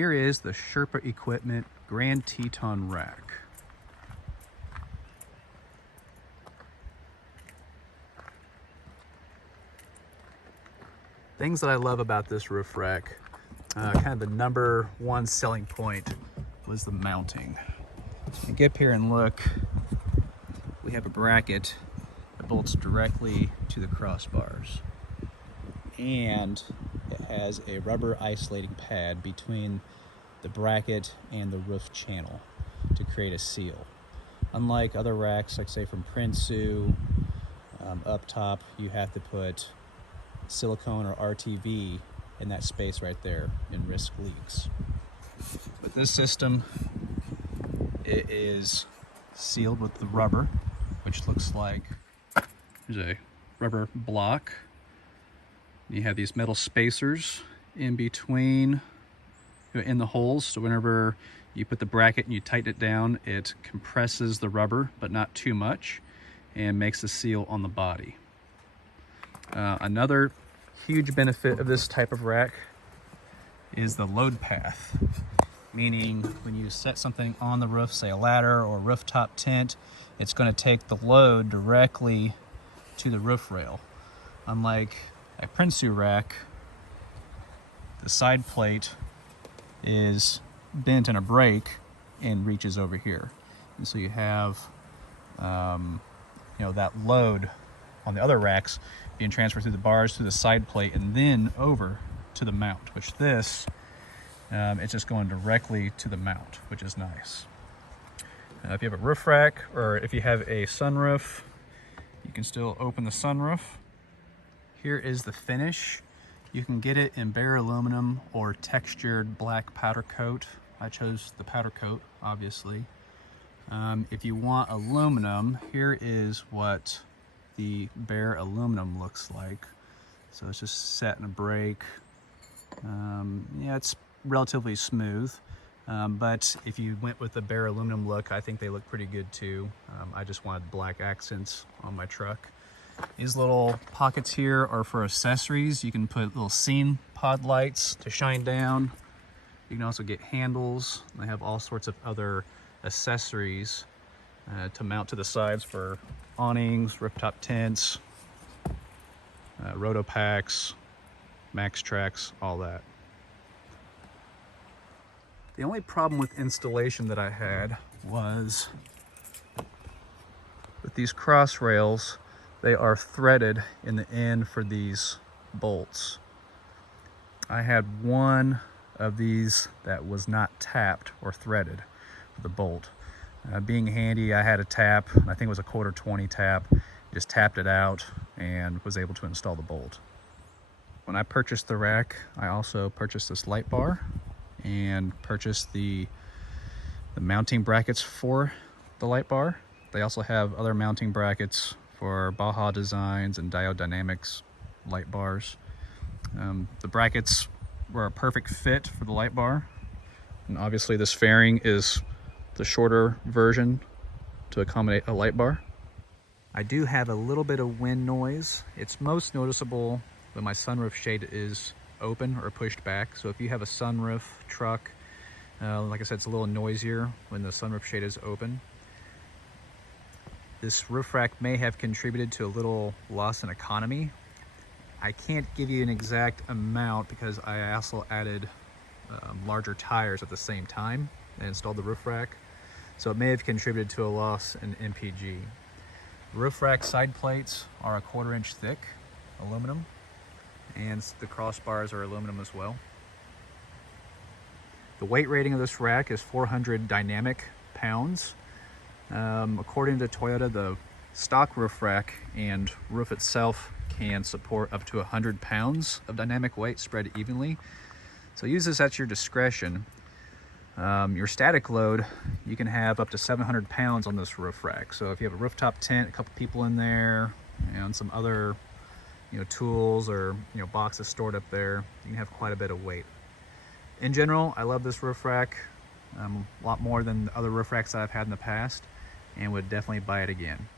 here is the Sherpa Equipment Grand Teton rack. Things that I love about this roof rack, kind of the number one selling point was the mounting. So if you get up here and look, we have a bracket that bolts directly to the crossbars. And it has a rubber isolating pad between the bracket and the roof channel to create a seal. Unlike other racks, like say from Prinsu, up top, you have to put silicone or RTV in that space right there and risk leaks. With this system, it is sealed with the rubber, which looks like there's a rubber block. You have these metal spacers in between, in the holes, so whenever you put the bracket and you tighten it down, it compresses the rubber, but not too much, and makes a seal on the body. Another huge benefit of this type of rack is the load path, meaning when you set something on the roof, say a ladder or a rooftop tent, it's going to take the load directly to the roof rail. Unlike a Prinsu rack, the side plate is bent in a break and reaches over here, and so you have that load on the other racks being transferred through the bars to the side plate and then over to the mount, which this it's just going directly to the mount, which is nice. If you have a roof rack or if you have a sunroof, you can still open the sunroof. Here is the finish. You can get it in bare aluminum or textured black powder coat. I chose the powder coat, obviously. If you want aluminum, here is what the bare aluminum looks like. So it's just set in a break. Yeah, it's relatively smooth. But if you went with the bare aluminum look, I think they look pretty good too. I just wanted black accents on my truck. These little pockets here are for accessories. You can put little scene pod lights to shine down. You can also get handles. They have all sorts of other accessories to mount to the sides for awnings, rooftop tents, roto packs, max tracks, all that. The only problem with installation that I had was with these cross rails, they are threaded in the end for these bolts. I had one of these that was not tapped or threaded for the bolt. Being handy, I had a tap, I think it was a 1/4-20 tap, just tapped it out and was able to install the bolt. When I purchased the rack, I also purchased this light bar and purchased the mounting brackets for the light bar. They also have other mounting brackets for Baja Designs and Diode Dynamics light bars. The brackets were a perfect fit for the light bar, and obviously this fairing is the shorter version to accommodate a light bar. I do have a little bit of wind noise. It's most noticeable when my sunroof shade is open or pushed back. So if you have a sunroof truck, like I said, it's a little noisier when the sunroof shade is open. This roof rack may have contributed to a little loss in economy. I can't give you an exact amount because I also added larger tires at the same time and installed the roof rack. So it may have contributed to a loss in MPG. Roof rack side plates are a 1/4 inch thick, aluminum, and the crossbars are aluminum as well. The weight rating of this rack is 400 dynamic pounds. According to Toyota, the stock roof rack and roof itself can support up to 100 pounds of dynamic weight spread evenly. So use this at your discretion. Your static load, you can have up to 700 pounds on this roof rack. So if you have a rooftop tent, a couple people in there, and some other tools or boxes stored up there, you can have quite a bit of weight. In general, I love this roof rack a lot more than the other roof racks that I've had in the past, and would definitely buy it again.